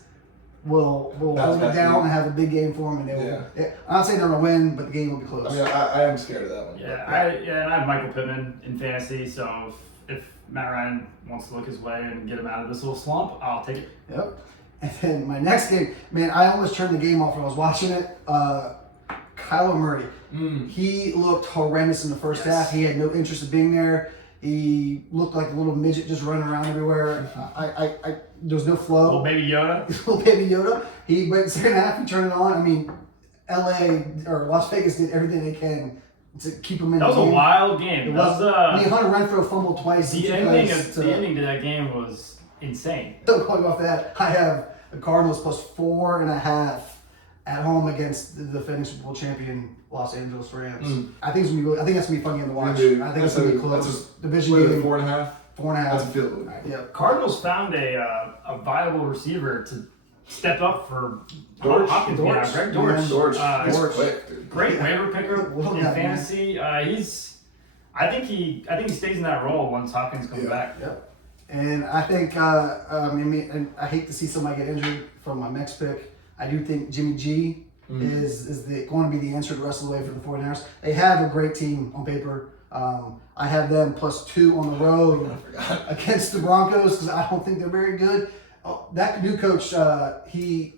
will hold it down and have a big game for them, and they will. I'm not saying they're going to win, but the game will be close. I mean, I am scared of that one. And I have Michael Pittman in fantasy, so if Matt Ryan wants to look his way and get him out of this little slump, I'll take it. Yep. And then my next game, man, I almost turned the game off when I was watching it. Kyler Murray. He looked horrendous in the first half. He had no interest in being there. He looked like a little midget just running around everywhere. There was no flow. Little baby Yoda. Little baby Yoda. He went second half. He turned it on. I mean, LA or Las Vegas did everything they can to keep him in. That was a wild game. It was. Hunter Renfrow fumbled twice. The ending to that game was insane. So going off that, I have the Cardinals +4.5 at home against the defending Super Bowl champion Los Angeles Rams. I think it's gonna be. I think that's gonna be a fun game to watch. I think it's gonna be close. Division game. 4.5. 4.5. That's a field goal. Yeah. Cardinals found a viable receiver to step up for Hopkins. Greg Dortch. Dortch. Quick, dude. Great waiver picker in fantasy. I think he stays in that role once Hopkins comes back. Yep. And I think and I hate to see somebody get injured from my next pick. I do think Jimmy G is going to be the answer the rest of the way for the 49ers. They have a great team on paper. I have them +2 on the road against the Broncos because I don't think they're very good. That new coach, Nathaniel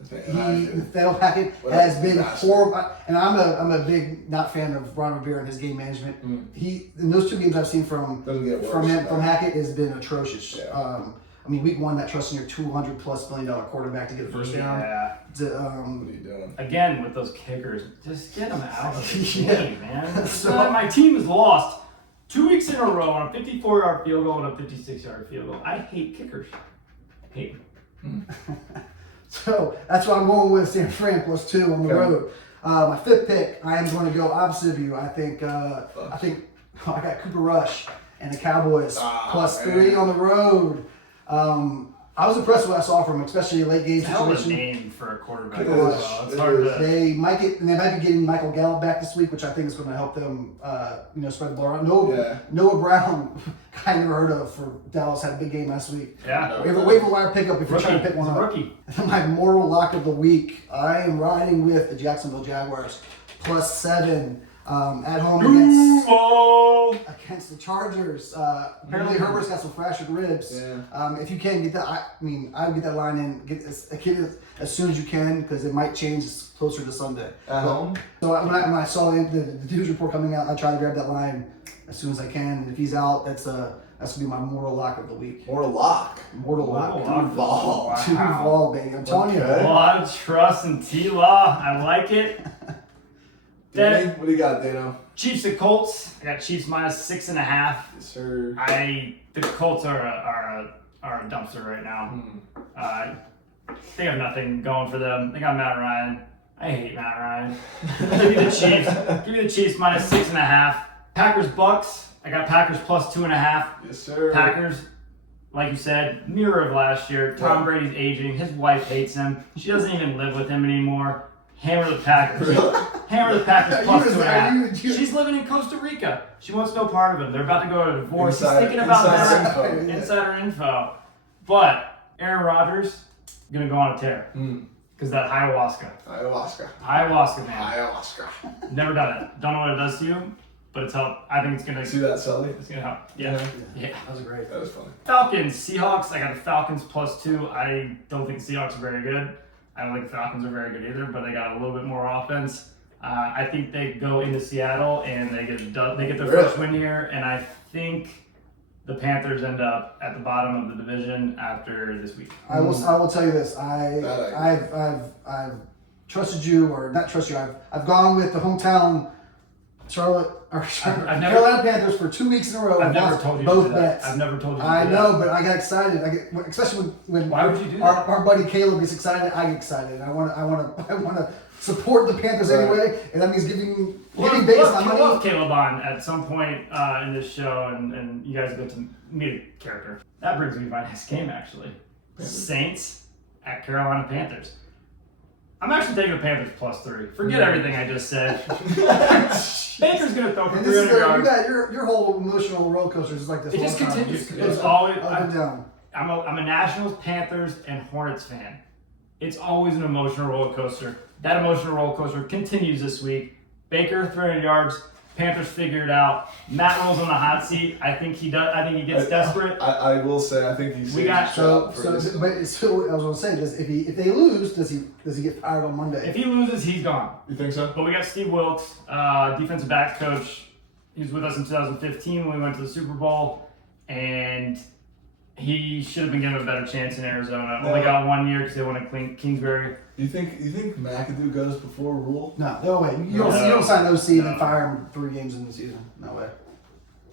Hackett, has been horrible. And I'm a big not fan of Ron Rivera and his game management. He in those 2 games I've seen from Hackett has been atrocious. Yeah. I mean, week 1, that trusting your $200+ million quarterback to get a first down. What are you doing? Again, with those kickers, just get them out of the game, man. So my team has lost 2 weeks in a row on a 54-yard field goal and a 56-yard field goal. I hate kickers. Hate them. So that's why I'm going with San Fran +2 on the road. My 5th pick, I am going to go opposite of you. I think I got Cooper Rush and the Cowboys +3 on the road. I was impressed with what I saw from him, especially late game situation. Hell of a name for a quarterback. It's hard to. They might be getting Michael Gallup back this week, which I think is going to help them, spread the ball around. Noah Brown, guy I never heard of for Dallas, had a big game last week. Yeah. Waiver wire pickup if you're trying to pick one up. Rookie. My moral lock of the week, I am riding with the Jacksonville Jaguars +7 at home against the Chargers. Apparently Herbert's got some fractured ribs. If you can get that, I would get that line in, get it as soon as you can because it might change closer to Sunday. At home? So when I saw the news report coming out, I tried to grab that line as soon as I can. And if he's out, that's gonna be my mortal lock of the week. Mortal lock. Duval, baby. I'm telling you. A lot of trust in T-Law. I like it. Danny, what do you got, Dano? Chiefs and Colts. I got Chiefs -6.5. Yes, sir. The Colts are a dumpster right now. They have nothing going for them. They got Matt Ryan. I hate Matt Ryan. Give me the Chiefs. Give me the Chiefs -6.5. Packers Bucks. I got Packers +2.5. Yes, sir. Packers, like you said, mirror of last year. Tom Brady's aging. His wife hates him. She doesn't even live with him anymore. Hammer the Packers. Hammer the Packers +2.5. She's living in Costa Rica. She wants no part of him. They're about to go to a divorce. She's thinking about that. Insider info. But Aaron Rodgers gonna go on a tear because that ayahuasca, man. Never done it. Don't know what it does to you, but it's helped. I think it's gonna. See that, Sully? It's gonna help. Yeah. That was great. That was funny. Falcons, Seahawks. I got the Falcons +2. I don't think the Seahawks are very good. I don't think the Falcons are very good either, but they got a little bit more offense. I think they go into Seattle and they get their first win here, and I think the Panthers end up at the bottom of the division after this week. I will tell you this. I've trusted you, or not trusted you. I've gone with the hometown Carolina Panthers for 2 weeks in a row. I've never told you both that. bets. I've never told you. I know, but I got excited. Especially when why would you do that? Our buddy Caleb gets excited. I get excited. I want to support the Panthers anyway, and that means giving Vegas my money. We'll have Caleb on at some point in this show, and you guys get to meet a character. That brings me to my next game, actually. Saints at Carolina Panthers. I'm actually taking the Panthers +3. Forget everything I just said. Baker's going to throw for 300 yards. You got your whole emotional roller coaster is like this. It just time. continues. It's always up and down. I'm a Nationals, Panthers, and Hornets fan. It's always an emotional roller coaster. That emotional roller coaster continues this week. Baker, 300 yards. Panthers figure it out. Matt Rule's on the hot seat. I think he does. I think he gets desperate. I will say I think he's. We got I was going to say, if they lose, does he get fired on Monday? If he loses, he's gone. You think so? But we got Steve Wilkes, defensive backs coach. He was with us in 2015 when we went to the Super Bowl, and he should have been given a better chance in Arizona. Only got 1 year because they won at Kingsbury. You think McAdoo goes before Rule? No way. You don't sign an OC and then fire him 3 games in the season. No way.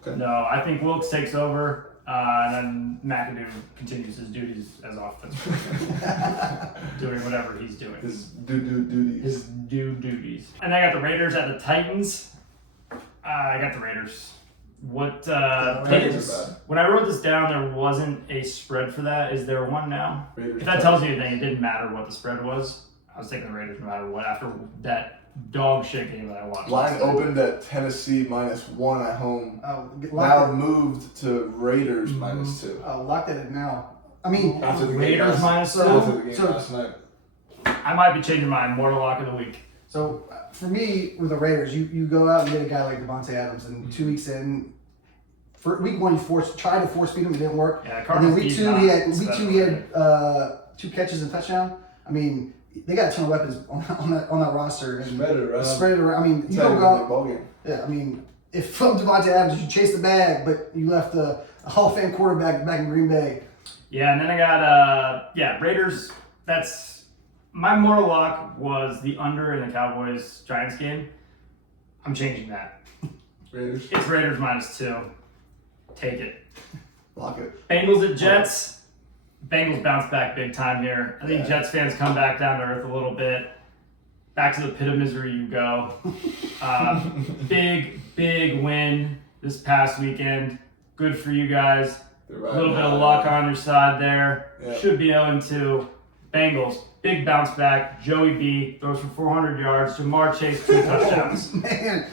Okay. No, I think Wilkes takes over, and then McAdoo continues his duties as offensive, doing whatever he's doing. His duties. His duties. And I got the Raiders at the Titans. I got the Raiders. When I wrote this down, there wasn't a spread for that. Is there one now? Raiders, if that tells you anything, it didn't matter what the spread was. I was taking the Raiders no matter what after that dog shit game that I watched. Line opened at Tennessee -1 at home. Now moved to Raiders -2. Oh, lock that in now. I mean, after the Raiders game -2. After the game last night. I might be changing mine. More to lock of the week. So for me, with the Raiders, you go out and get a guy like Devontae Adams, and 2 weeks in, for week 1 you tried to force feed him, it didn't work. Yeah, and then week 2 he had 2 catches and touchdown. I mean, they got a ton of weapons on that roster. And spread it around. I mean, you don't go. Yeah, I mean, if from Devontae Adams you chase the bag, but you left a Hall of Fame quarterback back in Green Bay. Yeah, and then I got Raiders. That's my mortal lock was the under in the Cowboys-Giants game. I'm changing that. Raiders. It's Raiders -2. Take it. Lock it. Bengals at Jets. Bengals bounce back big time here. I think Jets fans come back down to earth a little bit. Back to the pit of misery you go. Big win this past weekend. Good for you guys. A little bit of luck on your side there. Yep. Should be 0-2. Bengals, big bounce back. Joey B throws for 400 yards. Jamar Chase 2 touchdowns. Man.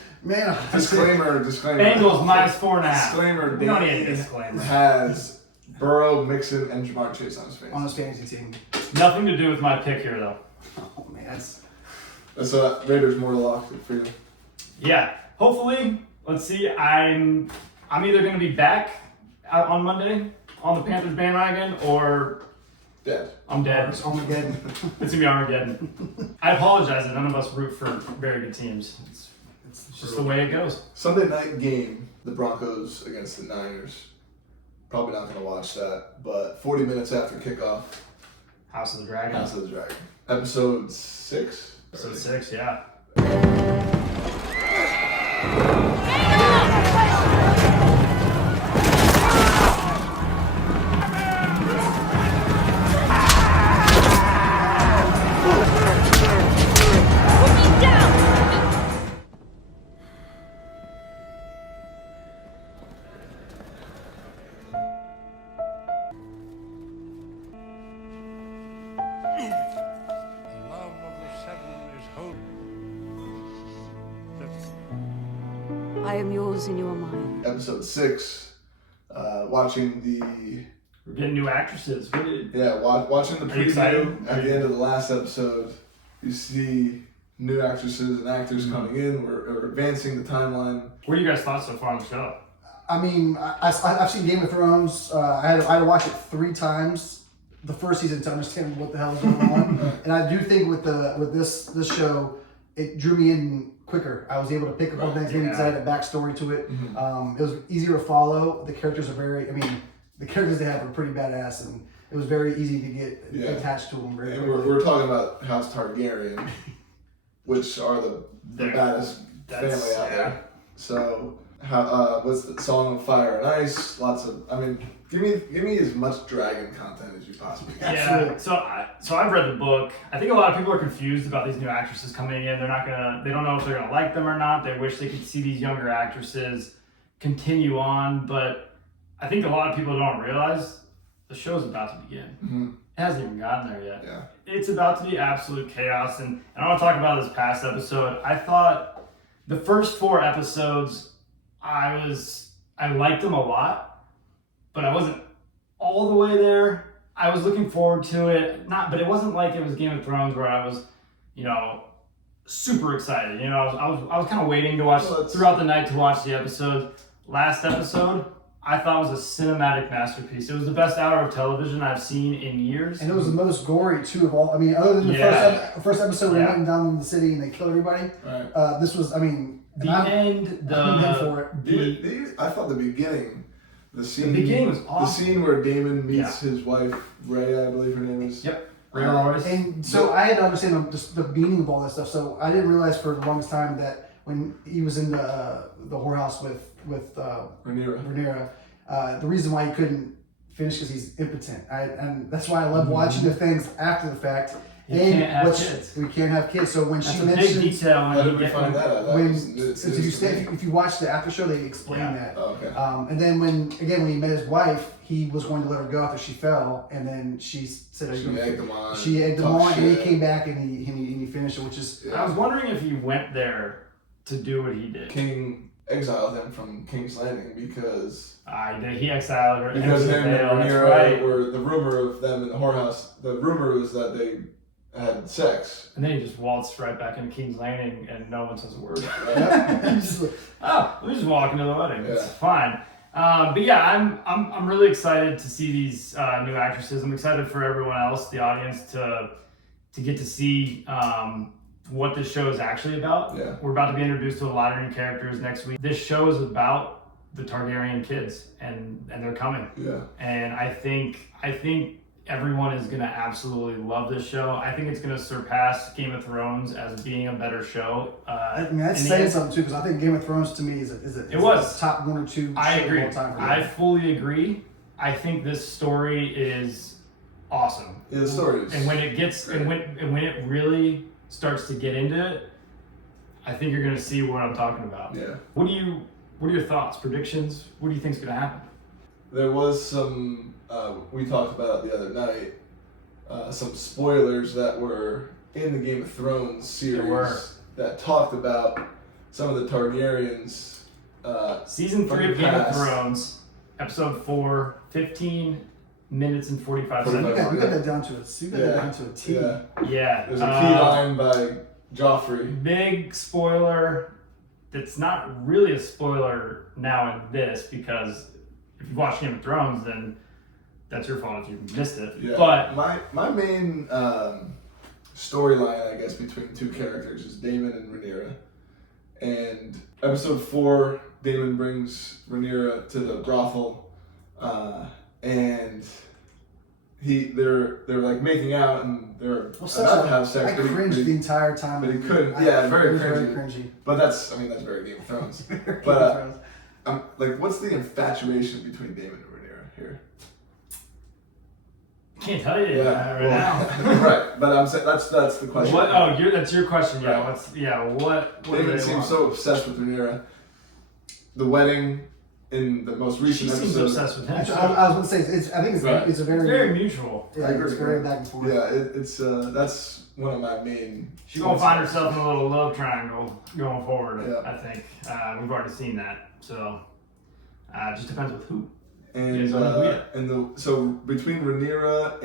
Disclaimer. Bengals -4.5. Disclaimer. We don't need a disclaimer. Has Burrow, Mixon, and Jamar Chase on his fantasy team. Nothing to do with my pick here, though. Oh man, that's Raiders more locked for you. Yeah, hopefully. Let's see. I'm either going to be back out on Monday on the Panthers bandwagon, or dead. I'm dead. It's Armageddon. It's gonna be Armageddon. I apologize that none of us root for very good teams. It's just the way it goes. Sunday night game, the Broncos against the Niners. Probably not going to watch that, but 40 minutes after kickoff. House of the Dragon. House of the Dragon. Episode 6? Episode 6, yeah. I am yours and you are mine. Episode 6. Watching We're getting new actresses. watching the preview at the end of the last episode. You see new actresses and actors coming in. We're advancing the timeline. What are you guys' thoughts so far on the show? I mean, I've seen Game of Thrones. I had to watch it 3 times the first season to understand what the hell is going on. And I do think with this show, it drew me in quicker. I was able to pick up on things, maybe because I had a backstory to it. It was easier to follow. The characters are the characters they have are pretty badass, and it was very easy to get attached to them. And we're talking about House Targaryen, which are the baddest family out there. So, what's the Song of Fire and Ice? Lots of, give me as much dragon content as you possibly can. Yeah. So I've read the book. I think a lot of people are confused about these new actresses coming in. They don't know if they're gonna like them or not. They wish they could see these younger actresses continue on, but I think a lot of people don't realize the show's about to begin. It hasn't even gotten there yet. Yeah. It's about to be absolute chaos, and I want to talk about this past episode. I thought the first 4 episodes, I liked them a lot, but I wasn't all the way there. I was looking forward to it, but it wasn't like it was Game of Thrones where I was, super excited. I was kind of waiting to watch throughout the night to watch the episode. Last episode, I thought was a cinematic masterpiece. It was the best hour of television I've seen in years. And it was the most gory, too, of all. Other than the first episode where they went down in the city and they killed everybody, this was, the end, I thought the beginning, the beginning was awesome. The scene where Damon meets his wife, Rhea, I believe her name is. Yep. Rhea. And so I had to understand the meaning of all that stuff. So I didn't realize for the longest time that when he was in the whorehouse with Rhaenyra, the reason why he couldn't finish because he's impotent. And that's why I love watching the things after the fact. We can't have kids. We can't have kids. So when that's she a mentioned, big detail. How did we find that out? If you watch the after show, they explain that. Oh, okay. And then when he met his wife, he was going to let her go after she fell, and then she said she egged him on. She egged him on, and he came back and he finished it, which is. I was wondering if he went there to do what he did. King exiled him from King's Landing because he exiled her. Because him and Rhaenyra were the rumor of them in the whorehouse. The rumor was that they had sex, and then he just waltzed right back into King's Landing, and no one says a word. Yeah. We just walk into the wedding. It's fine. But yeah, I'm really excited to see these new actresses. I'm excited for everyone else, the audience, to get to see what this show is actually about. Yeah. We're about to be introduced to a lot of new characters next week. This show is about the Targaryen kids, and they're coming. Yeah. And I think everyone is going to absolutely love this show. I think it's going to surpass Game of Thrones as being a better show. That's saying something too, because I think Game of Thrones to me is a top 1 or 2 I agree. of all time. I fully agree. I think this story is awesome. Yeah, the story is. And when it gets and when it really starts to get into it, I think you're going to see what I'm talking about. Yeah. What are your thoughts, predictions? What do you think is going to happen? There was some. We talked about it the other night. Some spoilers that were in the Game of Thrones series that talked about some of the Targaryens. Season 3 of Game of Thrones, episode 4, 15 minutes and 45 seconds. We got that down to a T. Yeah. There's a key line by Joffrey. Big spoiler. That's not really a spoiler now in this, because if you watch Game of Thrones, then that's your fault if you missed it. Yeah. But my main storyline, I guess, between 2 characters is Daemon and Rhaenyra. And episode 4, Daemon brings Rhaenyra to the brothel, and they're like making out, and they're about to have sex. I cringed the entire time. But he couldn't. Very cringy. But that's very Game of Thrones. But what's the infatuation between Daemon and Rhaenyra here? Can't tell you now. Right, but I'm saying that's the question. That's your question. Yeah. Right. What Daemon seems so obsessed with Rhaenyra. The wedding in the most recent episode. She seems obsessed with him. I was going to say, I think it's a very mutual. Yeah, it's very back and forth. Yeah, it's that's one of my main. She's gonna find herself in a little love triangle going forward. Yeah. I think we've already seen that. So it just depends with who. So between Rhaenyra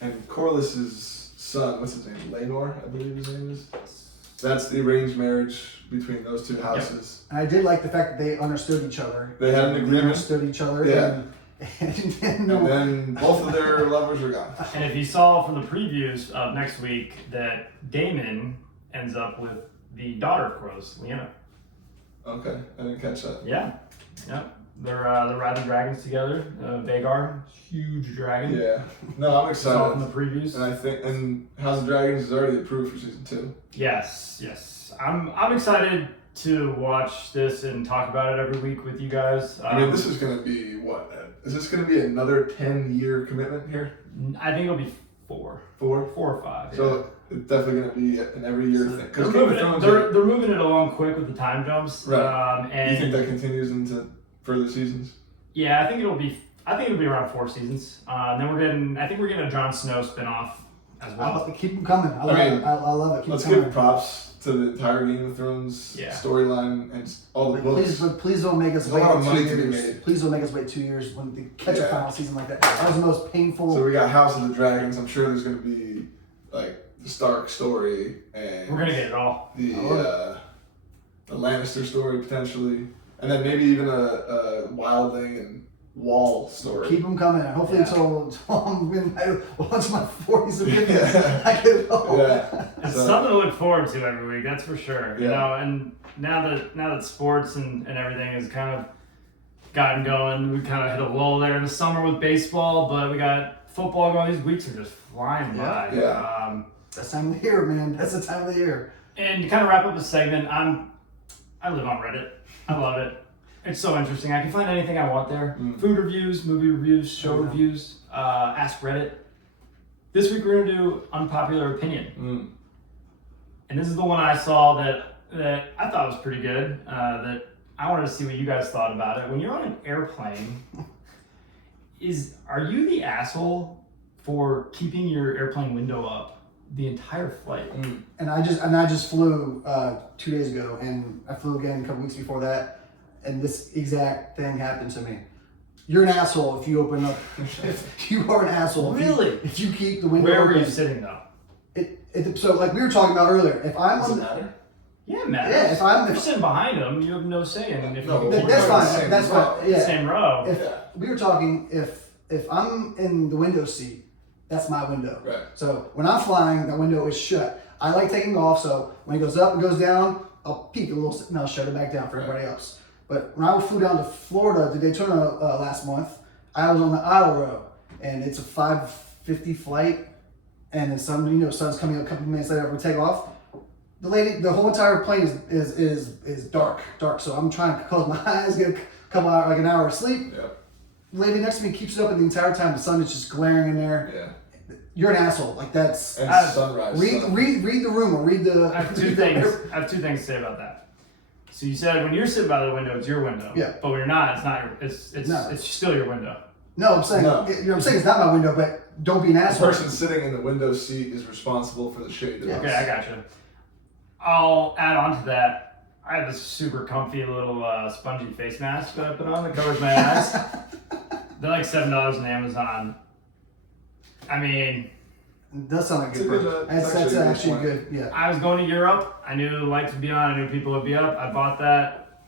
and Corlys's son, what's his name? Laenor, I believe his name is. That's the arranged marriage between those 2 houses. And I did like the fact that they understood each other. They had an agreement. They understood each other. Yeah. And then both of their lovers are gone. And if you saw from the previews of next week that Daemon ends up with the daughter of Kroos, Leanna. Okay, I didn't catch that. Yeah. They're riding dragons together. Vagar, huge dragon. Yeah. No, I'm Saw it excited. in the previews. And House of Dragons is already approved for season 2. Yes. I'm excited to watch this and talk about it every week with you guys. I mean, this is going to be what? Is this going to be another 10-year commitment here? I think it'll be 4 or 5. Yeah. So it's definitely going to be an every year thing. They're Because they're moving it along quick with the time jumps. Right. And you think that continues into further seasons? Yeah, I think it'll be around 4 seasons. And then I think we're getting a Jon Snow spinoff as well. Keep them coming. I love it. Keep Let's them coming. give props to the entire Game of Thrones storyline and all the books. Please don't make us There's wait a lot of 2 money to be years. made. Please don't make us wait 2 years when they catch a final season like that. That was the most painful. So we got House of the Dragons. I'm sure there's going to be like the Stark story and We're gonna get it all. The Lannister story potentially, and then maybe even a Wildling and Wall story. Keep them coming. Hopefully until I'm into my 40s and 50s. I get it all. Yeah. It's something to look forward to every week, that's for sure. You Yeah. know, and now that sports and everything has kind of gotten going, we kind of hit a lull there in the summer with baseball, but we got football going. These weeks are just flying by. Yeah. That's the time of the year, man. That's the time of the year. And to kind of wrap up the segment, I live on Reddit. I love it. It's so interesting. I can find anything I want there. Food reviews, movie reviews, show reviews, Ask Reddit. This week we're going to do Unpopular Opinion. And this is the one I saw that I thought was pretty good, that I wanted to see what you guys thought about it. When you're on an airplane, are you the asshole for keeping your airplane window up the entire flight? And I just flew 2 days ago, and I flew again a couple weeks before that, and this exact thing happened to me. You're an asshole if you open up. If you are an asshole. Really? If you keep the window Where open. were you sitting though? So like we were talking about earlier, if I'm Does on it matter? Yeah, man. Yeah, if you're sitting behind them, you have no say in if No, you but keep that's we're fine. talking That's same row. fine. Yeah. same row. If we were talking, if I'm in the window seat, that's my window. Right. So when I'm flying, that window is shut. I like taking it off, so when it goes up and goes down, I'll peek a little and I'll shut it back down for everybody else. But when I flew down to Florida to Daytona last month, I was on the aisle row, and it's a 5:50 flight, and then sun's coming up a couple minutes later we take off. The whole entire plane is dark. So I'm trying to close my eyes, get a couple hours, like an hour of sleep. Yeah. The lady next to me keeps it open the entire time. The sun is just glaring in there. Yeah. You're an asshole. Like that's. And sunrise. Read the room or read the. I have two things to say about that. So you said when you're sitting by the window, it's your window. Yeah. But when you're not, it's not your. No. It's still your window. No, I'm saying I'm saying it's not my window, but don't be an The asshole. person sitting in the window seat is responsible for the shade. Yeah. Okay, I gotcha. I'll add on to that. I have this super comfy little spongy face mask that I put on that covers my eyes. They're like $7 on Amazon. I mean, It does sound like It's a a good. good, That's it's actually actually a good. Yeah. I was going to Europe. I knew the lights would be on. I knew people would be up. I bought that.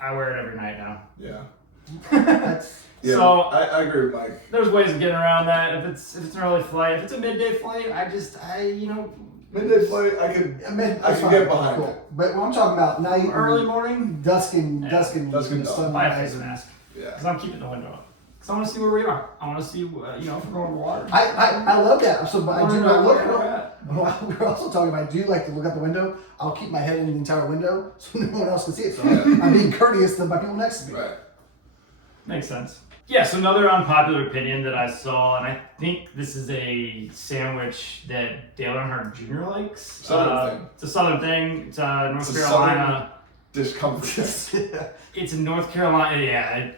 I wear it every night now. Yeah. That's. Yeah. So- I agree with Mike. There's ways of getting around that. If it's an early flight, if it's a midday flight, Midday flight, I could get behind cool. it. But when I'm talking about night, early morning, dusk and Dusk and dawn. sun buy a rising. face mask. Yeah. Because I'm keeping the window up. Because I want to see where we are. I want to see, if we're going to water. I love that. So, but I do not look. where we're at. We're also talking about. I do like to look out the window. I'll keep my head in the entire window so no one else can see it. So I'm being courteous to my people next to me. Right. Makes sense. Yes, another unpopular opinion that I saw, and I think this is a sandwich that Dale Earnhardt Jr. likes. Southern thing. It's a Southern thing. It's North It's a Carolina. Discomfort. It's in North Carolina. Yeah,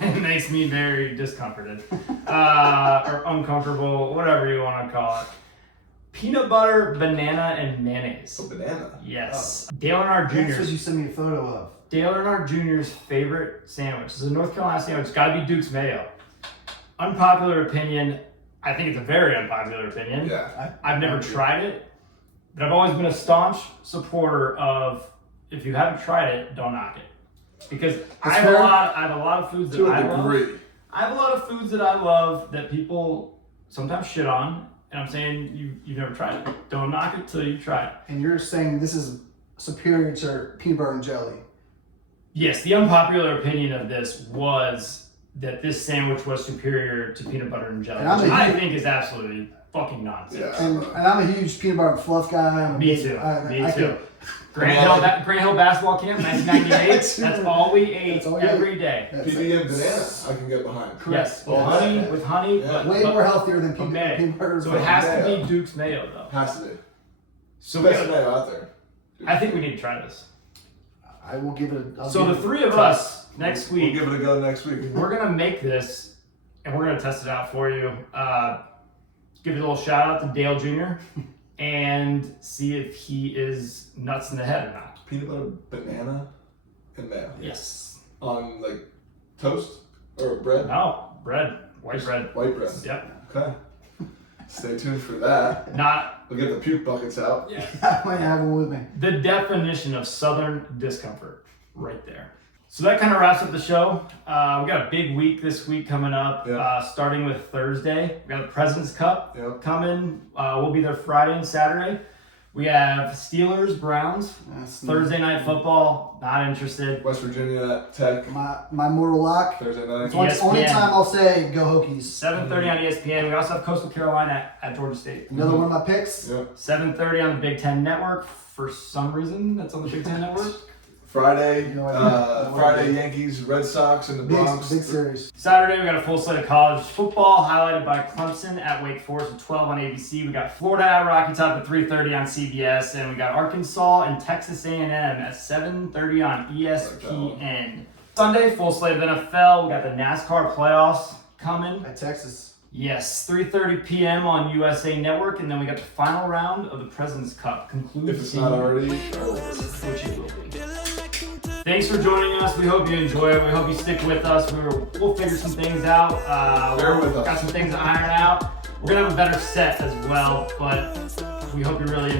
it makes me very discomforted or uncomfortable, whatever you want to call it. Peanut butter, banana, and mayonnaise. A banana. Yes. Dale Earnhardt That's what Jr. you sent me a photo of. Dale Earnhardt Jr.'s favorite sandwich. This is a North Carolina sandwich. It's got to be Duke's Mayo. Unpopular opinion. I think it's a very unpopular opinion. Yeah. I've never tried it, but I've always been a staunch supporter of if you haven't tried it, don't knock it. Because I have a lot of foods that To I a love. degree. I have a lot of foods that I love that people sometimes shit on, And I'm saying you've never tried it. Don't knock it till you try it. And you're saying this is superior to peanut butter and jelly. Yes, the unpopular opinion of this was that this sandwich was superior to peanut butter and jelly, which I think is absolutely fucking nonsense. Yeah. And I'm a huge peanut butter and fluff guy. Me too. Grant Hill basketball camp, 1998. That's all we ate every day. PB and banana, I can get behind. Yes, Yeah. with honey. Yeah. Way more healthier than May. peanut butter. So it has to mayo. be Duke's mayo, though. Has to be. So Best mayo out there. I think we need to try this. I will give it a... So the three of us next week, We'll give it a go next week. we're gonna make this and we're gonna test it out for you. Give a little shout out to Dale Jr. and see if he is nuts in the head or not. Peanut butter, banana, and mayo. Yes. On like toast or bread? No, bread. White bread. White bread. Yep. Okay. Stay tuned for that. Not We'll get the puke buckets out. I might have one with me. the definition of Southern discomfort right there. So that kind of wraps up the show. We got a big week this week coming up, starting with Thursday. We got the President's Cup coming. We'll be there Friday and Saturday. We have Steelers, Browns, Thursday night football. Not interested. West Virginia Tech. My mortal lock. Thursday night. It's only time I'll say go Hokies. 7:30 on ESPN. We also have Coastal Carolina at Georgia State. Another one of my picks. Yep. 7:30 on the Big Ten Network. For some reason, that's on the Big Ten Network. Friday, Friday Yankees, Red Sox, and the Bronx. Big series. Saturday, we got a full slate of college football, highlighted by Clemson at Wake Forest at 12 on ABC. We got Florida at Rocky Top at 3:30 on CBS, and we got Arkansas and Texas A&M at 7:30 on ESPN. Sunday, full slate of NFL. We got the NASCAR playoffs coming. At Texas. Yes, 3:30 p.m. on USA Network, and then we got the final round of the President's Cup concluding. If it's not already. Which it will be. Thanks for joining us. We hope you enjoy it. We hope you stick with us. We'll figure some things out. Bear with us. Got some things to iron out. We're gonna have a better set as well, but we hope you really